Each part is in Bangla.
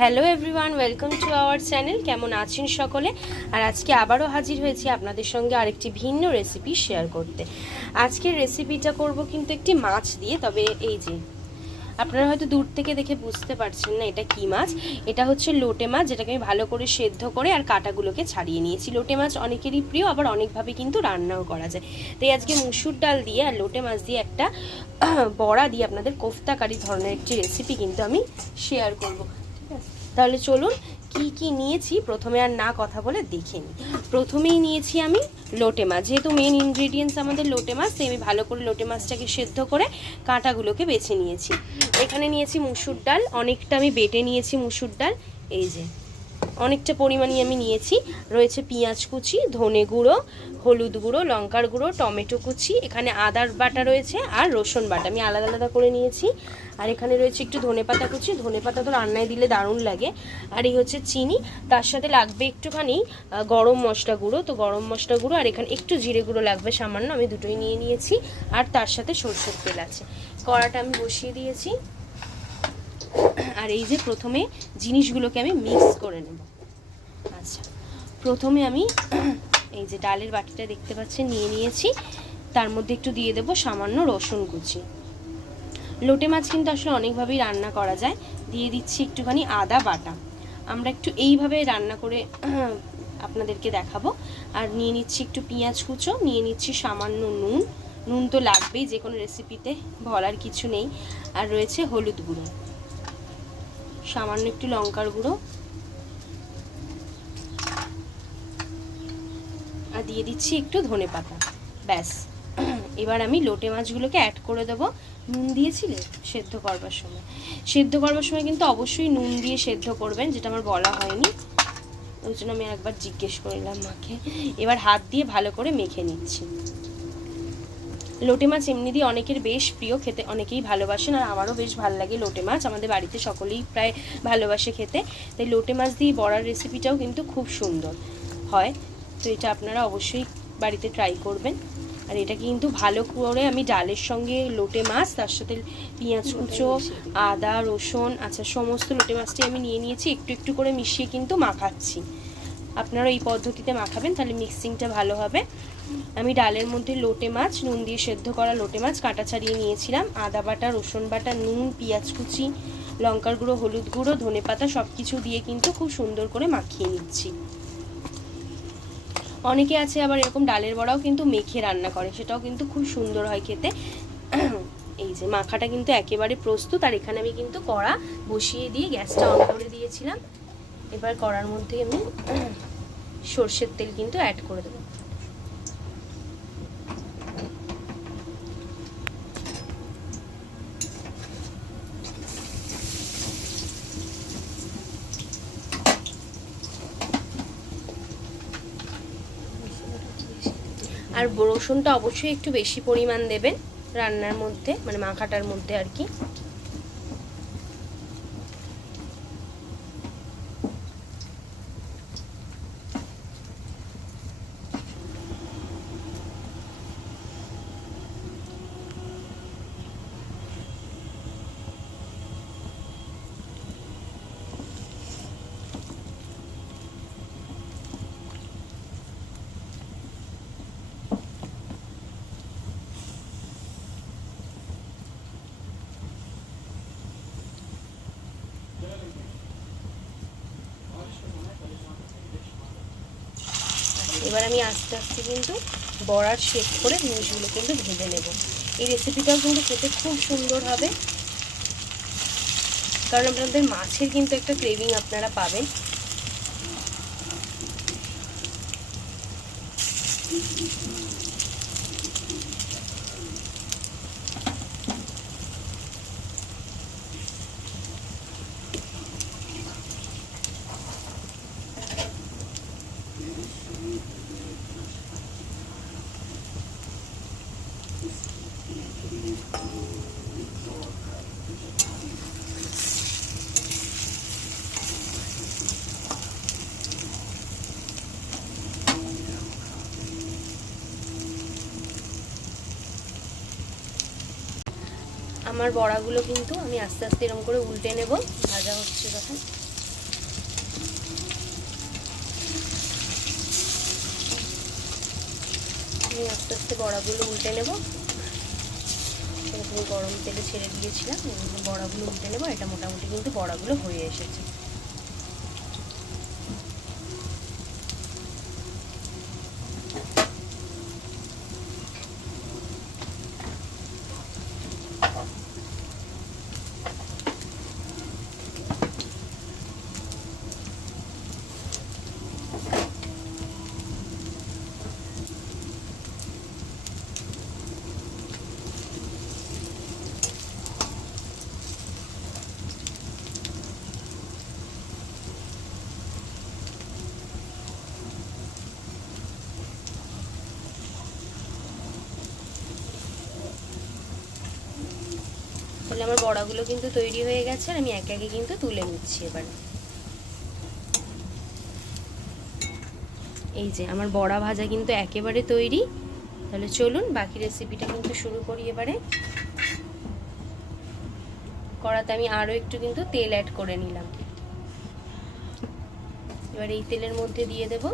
Hello everyone, welcome to our channel. কেমন আছেন সকলে? আর আজকে আবারও হাজির হয়েছি আপনাদের সঙ্গে আরেকটি ভিন্ন রেসিপি শেয়ার করতে। আজকের রেসিপিটা করব কিন্তু একটি মাছ দিয়ে। তবে এই যে আপনারা হয়তো দূর থেকে দেখে বুঝতে পারছেন না এটা কি মাছ। এটা হচ্ছে লোটে মাছ, যেটাকে আমি ভালো করে সেদ্ধ করে আর কাঁটাগুলোকে ছাড়িয়ে নিয়েছি। লোটে মাছ অনেকেরই প্রিয়, আবার অনেকভাবে কিন্তু রান্নাও করা যায়। তাই আজকে মুসুর ডাল দিয়ে আর লোটে মাছ দিয়ে একটা বড়া দিয়ে আপনাদের কোফতাকারি ধরনের একটি রেসিপি কিন্তু আমি শেয়ার করব। ঠিক আছে, তাহলে চলুন কি কি নিয়েছি প্রথমে আর না কথা বলে দেখে নিই। প্রথমেই নিয়েছি আমি লোটে মাছ। যেহেতু মেন ইনগ্রেডিয়েন্টস আমাদের লোটে মাছ, তাই আমি ভালো করে লোটে মাছটাকে সেদ্ধ করে কাঁটাগুলোকে বেছে নিয়েছি। এখানে নিয়েছি মুসুর ডাল, অনেকটা আমি বেটে নিয়েছি মুসুর ডাল, এই যে অনেকটা পরিমাণই আমি নিয়েছি। রয়েছে পেঁয়াজ কুচি, ধনে গুঁড়ো, হলুদ গুঁড়ো, লঙ্কার গুঁড়ো, টমেটো কুচি, এখানে আদার বাটা রয়েছে আর রসুন বাটা আমি আলাদা আলাদা করে নিয়েছি। আর এখানে রয়েছে একটু ধনেপাতা কুচি, ধনেপাতা তো রান্নায় দিলে দারুণ লাগে। আর এই হচ্ছে চিনি, তার সাথে লাগবে একটুখানি গরম মশলা গুঁড়ো, তো গরম মশলা গুঁড়ো, আর এখানে একটু জিরে গুঁড়ো লাগবে সামান্য, আমি দুটোই নিয়ে নিয়েছি। আর তার সাথে সরষের তেল আছে। কড়াটা আমি বসিয়ে দিয়েছি। আর এই যে প্রথমে জিনিসগুলোকে আমি মিক্স করে নেব। আচ্ছা, প্রথমে আমি এই যে ডালের বাটিটা দেখতে পাচ্ছেন নিয়ে নিয়েছি। তার মধ্যে একটু দিয়ে দেব সামান্য রসুন কুচি। লোটে মাছ কিন্তু আসলে অনেকভাবেই রান্না করা যায়। দিয়ে দিচ্ছি একটুখানি আদা বাটা। আমরা একটু এইভাবে রান্না করে আপনাদেরকে দেখাবো। আর নিয়ে নিচ্ছি একটু পেঁয়াজ কুচো, নিয়ে নিচ্ছি সামান্য নুন, নুন তো লাগবেই যে কোনো রেসিপিতে, বলার কিছু নেই। আর রয়েছে হলুদ গুঁড়ো, সামান্য একটু লঙ্কার গুঁড়ো, আর দিয়ে দিচ্ছি একটু ধনেপাতা। ব্যাস, এবার আমি লোটে মাছগুলোকে অ্যাড করে দেবো। নুন দিয়েছিলে সেদ্ধ করবার সময়? সেদ্ধ করবার সময় কিন্তু অবশ্যই নুন দিয়ে সেদ্ধ করবেন, যেটা আমার বলা হয়নি, ওই জন্য আমি একবার জিজ্ঞেস করলাম মাকে। এবার হাত দিয়ে ভালো করে মেখে নিচ্ছি। লোটে মাছ এমনি দিয়ে অনেকের বেশ প্রিয়, খেতে অনেকেই ভালোবাসেন, আর আমারও বেশ ভালো লাগে লোটে মাছ। আমাদের বাড়িতে সকলেই প্রায় ভালোবাসে খেতে। তাই লোটে মাছ দিয়ে বড়ার রেসিপিটাও কিন্তু খুব সুন্দর হয়। তো এটা আপনারা অবশ্যই বাড়িতে ট্রাই করবেন। আর এটা কিন্তু ভালো করে আমি ডালের সঙ্গে লোটে মাছ, তার সাথে পেঁয়াজ কুচো, আদা, রসুন, আচ্ছা সমস্ত লোটে মাছটি আমি নিয়ে নিয়েছি, একটু একটু করে মিশিয়ে কিন্তু মাখাচ্ছি। আপনারা এই পদ্ধতিতে মাখাবেন, তাহলে মিক্সিংটা ভালো হবে। আমি ডালের মধ্যে লোটে মাছ, নুন দিয়ে সেদ্ধ করা লোটে মাছ কাঁটা ছাড়িয়ে নিয়েছিলাম, আদা বাটা, রসুন বাটা, নুন, পেঁয়াজ কুচি, লঙ্কার গুঁড়ো, হলুদ গুঁড়ো, ধনেপাতা সব কিছু দিয়ে কিন্তু খুব সুন্দর করে মাখিয়ে নিচ্ছি। অনেকে আছে আবার এরকম ডালের বড়াও কিন্তু মেখে রান্না করে, সেটাও কিন্তু খুব সুন্দর হয় খেতে। এই যে মাখাটা কিন্তু একেবারে প্রস্তুত। আর এখানে আমি কিন্তু কড়া বসিয়ে দিয়ে গ্যাসটা অন করে দিয়েছিলাম। এবার কড়ার মধ্যে আমি সর্ষের তেল কিন্তু অ্যাড করে দেবো। আর রসুনটা অবশ্যই একটু বেশি পরিমাণ দেবেন রান্নার মধ্যে, মানে মাখাটার মধ্যে আর কি। এবার আমি আস্তে আস্তে কিন্তু বড়ার শেপ করে জিনিসগুলো কিন্তু ভেজে নেব। এই রেসিপিটাও কিন্তু খেতে খুব সুন্দর হবে, কারণ আপনাদের মাছের কিন্তু একটা ক্রেভিং আপনারা পাবেন। আমার বড়াগুলো কিন্তু আমি আস্তে আস্তে এরকম করে উল্টে নেব, ভাজা হচ্ছে তখন। আমি আস্তে আস্তে বড়াগুলো উল্টে নেব। এরকম গরম তেলে ছেড়ে দিয়েছিলাম, বড়াগুলো উল্টে নেব। এটা মোটামুটি কিন্তু বড়াগুলো হয়ে এসেছে। তাহলে আমার বড়াগুলো কিন্তু তৈরি হয়ে গেছে, আর আমি একে একে কিন্তু তুলে নিচ্ছি। এবার এই যে আমার বড়া ভাজা কিন্তু একেবারে তৈরি। তাহলে চলুন বাকি রেসিপিটা কিন্তু শুরু করি। এবারে কড়াতে আমি আরও একটু কিন্তু তেল অ্যাড করে নিলাম। এবার এই তেলের মধ্যে দিয়ে দেব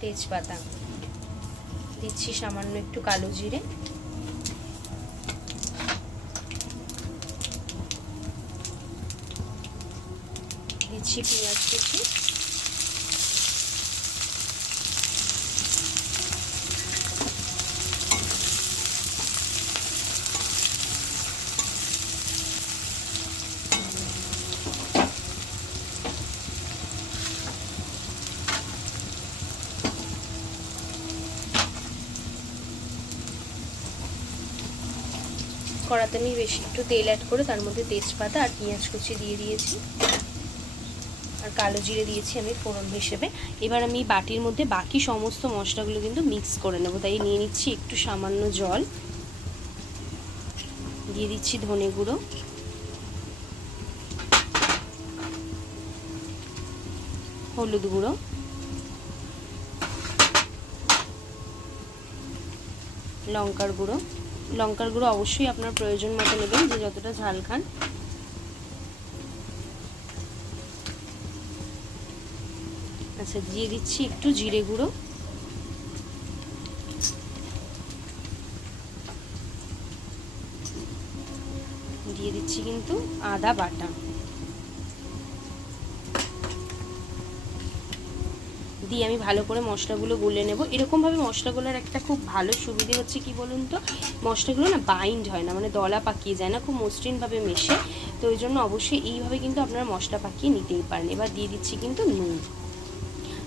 তেজপাতা, দিচ্ছি সামান্য একটু কালো জিরে, দিচ্ছি পেঁয়াজ কুচি, কড়াতে আমি বেশি একটু তেল অ্যাড করে তার মধ্যে তেজপাতা আর পেঁয়াজ কুচি দিয়ে দিয়েছি, আর কালো জিরে দিয়েছি আমি ফোড়ন হিসেবে। এবার আমি বাটির মধ্যে বাকি সমস্ত মশলাগুলো কিন্তু মিক্স করে নেব। তাই নিয়ে নিচ্ছি একটু সামান্য জল, দিয়ে দিচ্ছি ধনে গুঁড়ো, হলুদ গুঁড়ো, লঙ্কার গুঁড়ো। লঙ্কার গুঁড়ো অবশ্যই আপনার প্রয়োজন মতো নেবেন, যে যতটা ঝাল খান। আচ্ছা, দিয়ে দিচ্ছি একটু জিরে গুঁড়ো, দিয়ে দিচ্ছি কিন্তু আদা বাটা, দিয়ে আমি ভালো করে মশলাগুলো গুলে নেব। এরকমভাবে মশলাগুলোর একটা খুব ভালো সুবিধে হচ্ছে কি বলুন তো, মশলাগুলো না বাইন্ড হয় না, মানে দলা পাকিয়ে যায় না, খুব মসৃণভাবে মেশে। তো ওই জন্য অবশ্যই এইভাবে কিন্তু আপনারা মশলা পাকিয়ে নিতেই পারেন। এবার দিয়ে দিচ্ছি কিন্তু নুন।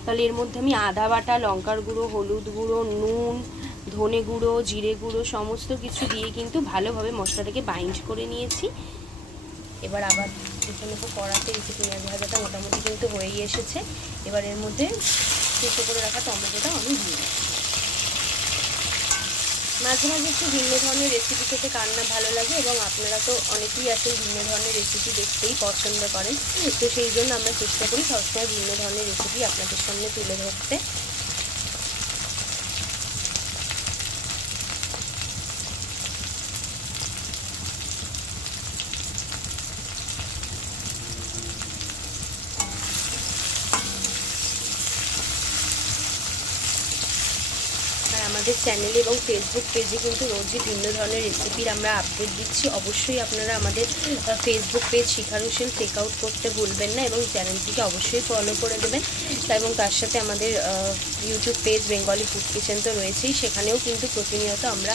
তাহলে এর মধ্যে আমি আদা বাটা, লঙ্কার গুঁড়ো, হলুদ গুঁড়ো, নুন, ধনে গুঁড়ো, জিরে গুঁড়ো সমস্ত কিছু দিয়ে কিন্তু ভালোভাবে মশলাটাকে বাইন্ড করে নিয়েছি। এবার আবার দেখে নেবো কড়াতে এই যে পেঁয়াজ ভাজাটা মোটামুটি কিন্তু হয়েই এসেছে। এবার এর মধ্যে কুচো করে রাখা টমেটোটাও আমি দিয়ে দিই। মাঝে মাঝে একটু ভিন্ন ধরনের রেসিপি খেতে কার না ভালো লাগে, এবং আপনারা তো অনেকেই আছেন ভিন্ন ধরনের রেসিপি দেখতেই পছন্দ করেন। তো সেই জন্য আমরা চেষ্টা করি সবসময় ভিন্ন ধরনের রেসিপি আপনাদের সামনে তুলে ধরতে। আমাদের চ্যানেলে এবং ফেসবুক পেজে কিন্তু রোজই ভিন্ন ধরনের রেসিপির আমরা আপডেট দিচ্ছি। অবশ্যই আপনারা আমাদের ফেসবুক পেজ শিখার হোসেন চেক আউট করতে ভুলবেন না, এবং চ্যানেলটিকে অবশ্যই ফলো করে দেবেন। এবং তার সাথে আমাদের YouTube page Bengali food kitchen তো রয়েছেই, সেখানেও কিন্তু প্রতিনিয়ত আমরা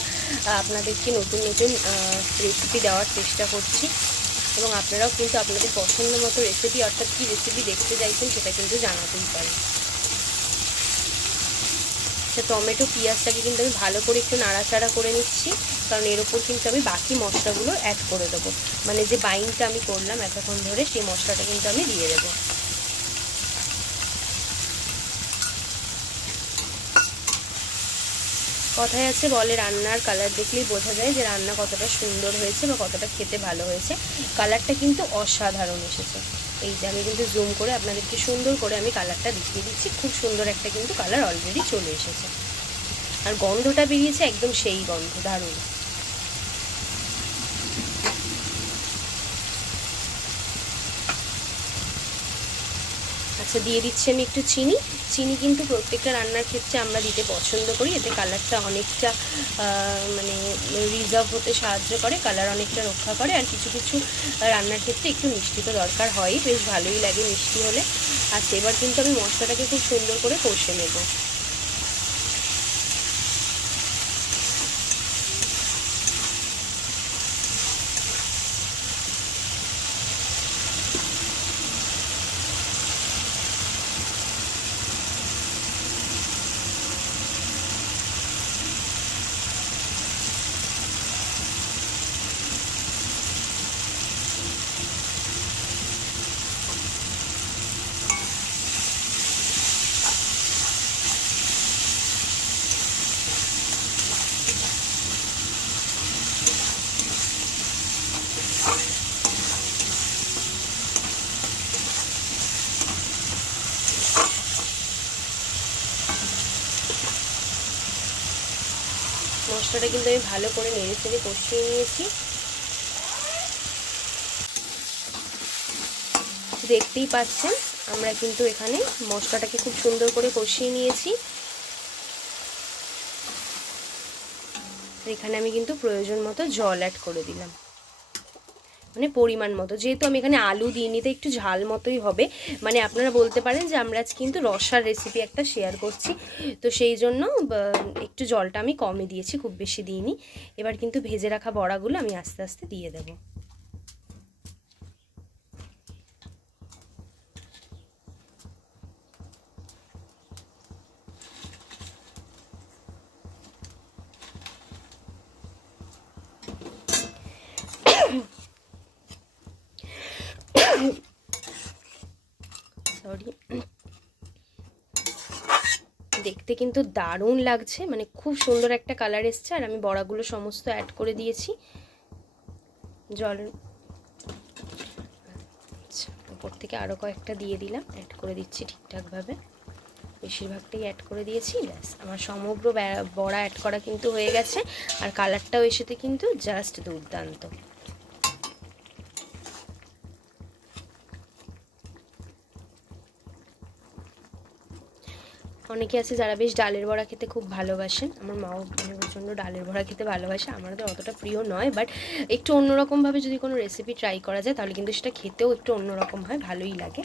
আপনাদেরকে নতুন নতুন রেসিপি দেওয়ার চেষ্টা করছি, এবং আপনারাও কিন্তু আপনাদের পছন্দ মতো রেসিপি, অর্থাৎ কী রেসিপি দেখতে চাইছেন সেটা কিন্তু জানাতেই পারেন। টমেটো পেঁয়াজটাকে কিন্তু আমি ভালো করে একটু নাড়াচাড়া করে নিচ্ছি, কারণ এর ওপর কিন্তু আমি বাকি মশলাগুলো অ্যাড করে দেবো। মানে যে বাইন্ডটা আমি করলাম এতক্ষণ ধরে, সেই মশলাটা কিন্তু আমি দিয়ে দেবো। কথায় আছে বলে রান্নার কালার দেখলেই বোঝা যায় যে রান্না কতটা সুন্দর হয়েছে বা কতটা খেতে ভালো হয়েছে। কালারটা কিন্তু অসাধারণ এসেছে। এই যে আমি কিন্তু জুম করে আপনাদেরকে সুন্দর করে আমি কালারটা দেখিয়ে দিচ্ছি। খুব সুন্দর একটা কিন্তু কালার অলরেডি চলে এসেছে, আর গন্ধটা বেরিয়েছে একদম সেই গন্ধ, দারুণ। আচ্ছা, দিয়ে দিচ্ছি আমি একটু চিনি। চিনি কিন্তু প্রত্যেকটা রান্নার ক্ষেত্রে আমরা দিতে পছন্দ করি, এতে কালারটা অনেকটা মানে রিজার্ভ হতে সাহায্য করে, কালার অনেকটা রক্ষা করে। আর কিছু কিছু রান্নার ক্ষেত্রে একটু মিষ্টি তো দরকার হয়, বেশ ভালোই লাগে মিষ্টি হলে। আচ্ছা, এবার কিন্তু আমি মশলাটাকে খুব সুন্দর করে কষে নেব। মশলাটা কিন্তু আমি ভালো করে নেড়ে চেড়ে কষিয়ে নিয়েছি। দেখতেই পাচ্ছেন আমরা কিন্তু এখানে মশলাটাকে খুব সুন্দর করে কষিয়ে নিয়েছি। এখানে আমি কিন্তু প্রয়োজন মতো জল অ্যাড করে দিলাম, মানে পরিমাণ মতো, যেহেতু আমি এখানে আলু দিইনি তো একটু ঝাল মতোই হবে। মানে আপনারা বলতে পারেন যে আমরা আজ কিন্তু রসার রেসিপি একটা শেয়ার করছি, তো সেই জন্য একটু জলটা আমি কমই দিয়েছি, খুব বেশি দিইনি। এবার কিন্তু ভেজে রাখা বড়াগুলো আমি আস্তে আস্তে দিয়ে দেবো। সরি, দেখতে কিন্তু দারুণ লাগছে, মানে খুব সুন্দর একটা কালার এসছে। আর আমি বড়াগুলো সমস্ত অ্যাড করে দিয়েছি জল। আচ্ছা, উপর থেকে আরও কয়েকটা দিয়ে দিলাম, অ্যাড করে দিচ্ছি ঠিকঠাকভাবে, বেশিরভাগটাই অ্যাড করে দিয়েছি। ব্যাস, আমার সমগ্র বড়া অ্যাড করা কিন্তু হয়ে গেছে। আর কালারটাও এসেতে কিন্তু জাস্ট দুর্দান্ত। অনেকে আছে যারা বেশ ডালের বড়া খেতে খুব ভালোবাসেন, আমার মাও প্রচণ্ড ডালের বড়া খেতে ভালোবাসে। আমাদের অতটা প্রিয় নয়, বাট একটু অন্যরকমভাবে যদি কোনো রেসিপি ট্রাই করা যায় তাহলে কিন্তু সেটা খেতেও একটু অন্যরকম হয়, ভালোই লাগে।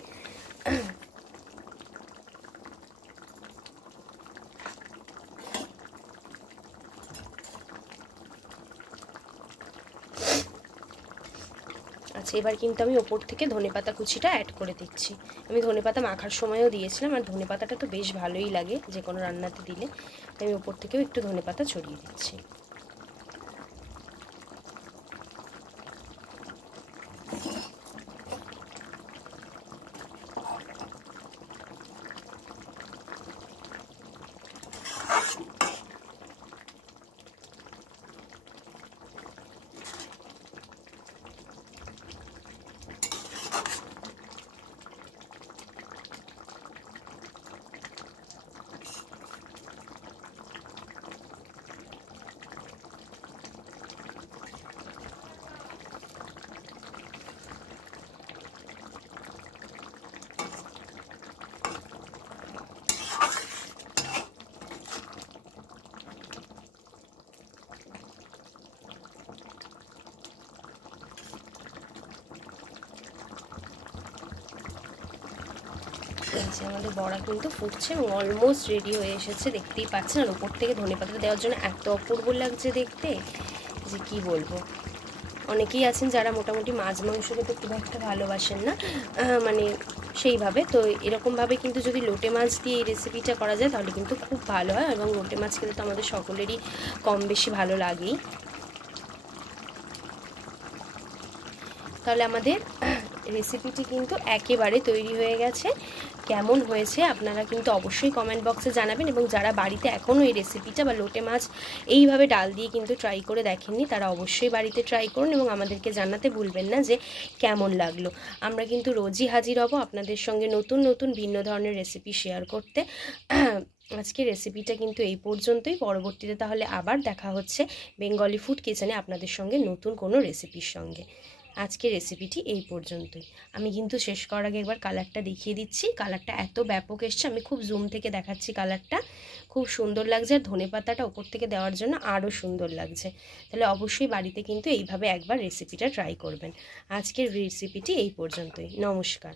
আচ্ছা, এবার কিন্তু আমি ওপর থেকে ধনেপাতা কুচিটা অ্যাড করে দিচ্ছি। আমি ধনেপাতা মাখার সময়ও দিয়েছিলাম, আর ধনেপাতাটা তো বেশ ভালোই লাগে যে কোনো রান্নাতে দিলে। আমি ওপর থেকেও একটু ধনেপাতা ছড়িয়ে দিচ্ছি। আমাদের বড়া কিন্তু ফুটছে এবং অলমোস্ট রেডি হয়ে এসেছে, দেখতেই পাচ্ছেন। আর ওপর থেকে ধনেপাতা দেওয়ার জন্য এত অপূর্ব লাগছে দেখতে যে কি বলবো। অনেকেই আছেন যারা মোটামুটি মাছ মাংস খেতে খুব একটা ভালোবাসেন না, মানে সেইভাবে, তো এরকমভাবে কিন্তু যদি লোটে মাছ দিয়ে এই রেসিপিটা করা যায় তাহলে কিন্তু খুব ভালো হয়। এবং লোটে মাছ খেতে তো আমাদের সকলেরই কম বেশি ভালো লাগেই। তাহলে আমাদের রেসিপিটি কিন্তু একেবারে তৈরি হয়ে গেছে। কেমন হয়েছে আপনারা কিন্তু অবশ্যই কমেন্ট বক্সে জানাবেন। এবং যারা বাড়িতে এখনও এই রেসিপিটা বা লোটে মাছ এইভাবে ডাল দিয়ে কিন্তু ট্রাই করে দেখেননি, তারা অবশ্যই বাড়িতে ট্রাই করুন এবং আমাদেরকে জানাতে ভুলবেন না যে কেমন লাগলো। আমরা কিন্তু রোজই হাজির হব আপনাদের সঙ্গে নতুন নতুন ভিন্ন ধরনের রেসিপি শেয়ার করতে। আজকে রেসিপিটা কিন্তু এই পর্যন্তই। পরবর্তীতে তাহলে আবার দেখা হচ্ছে বেঙ্গলি ফুড কিচেনে আপনাদের সঙ্গে নতুন কোনো রেসিপির সঙ্গে। আজকের রেসিপিটি এই পর্যন্তই। আমি কিন্তু শেষ করার আগে একবার কালারটা দেখিয়ে দিচ্ছি। কালারটা এত ব্যাপক এসছে, আমি খুব জুম থেকে দেখাচ্ছি। কালারটা খুব সুন্দর লাগছে, আর ধনেপাতাটা ওপর থেকে দেওয়ার জন্য আরও সুন্দর লাগছে। তাহলে অবশ্যই বাড়িতে কিন্তু এইভাবে একবার রেসিপিটা ট্রাই করবেন। আজকের রেসিপিটি এই পর্যন্তই। নমস্কার।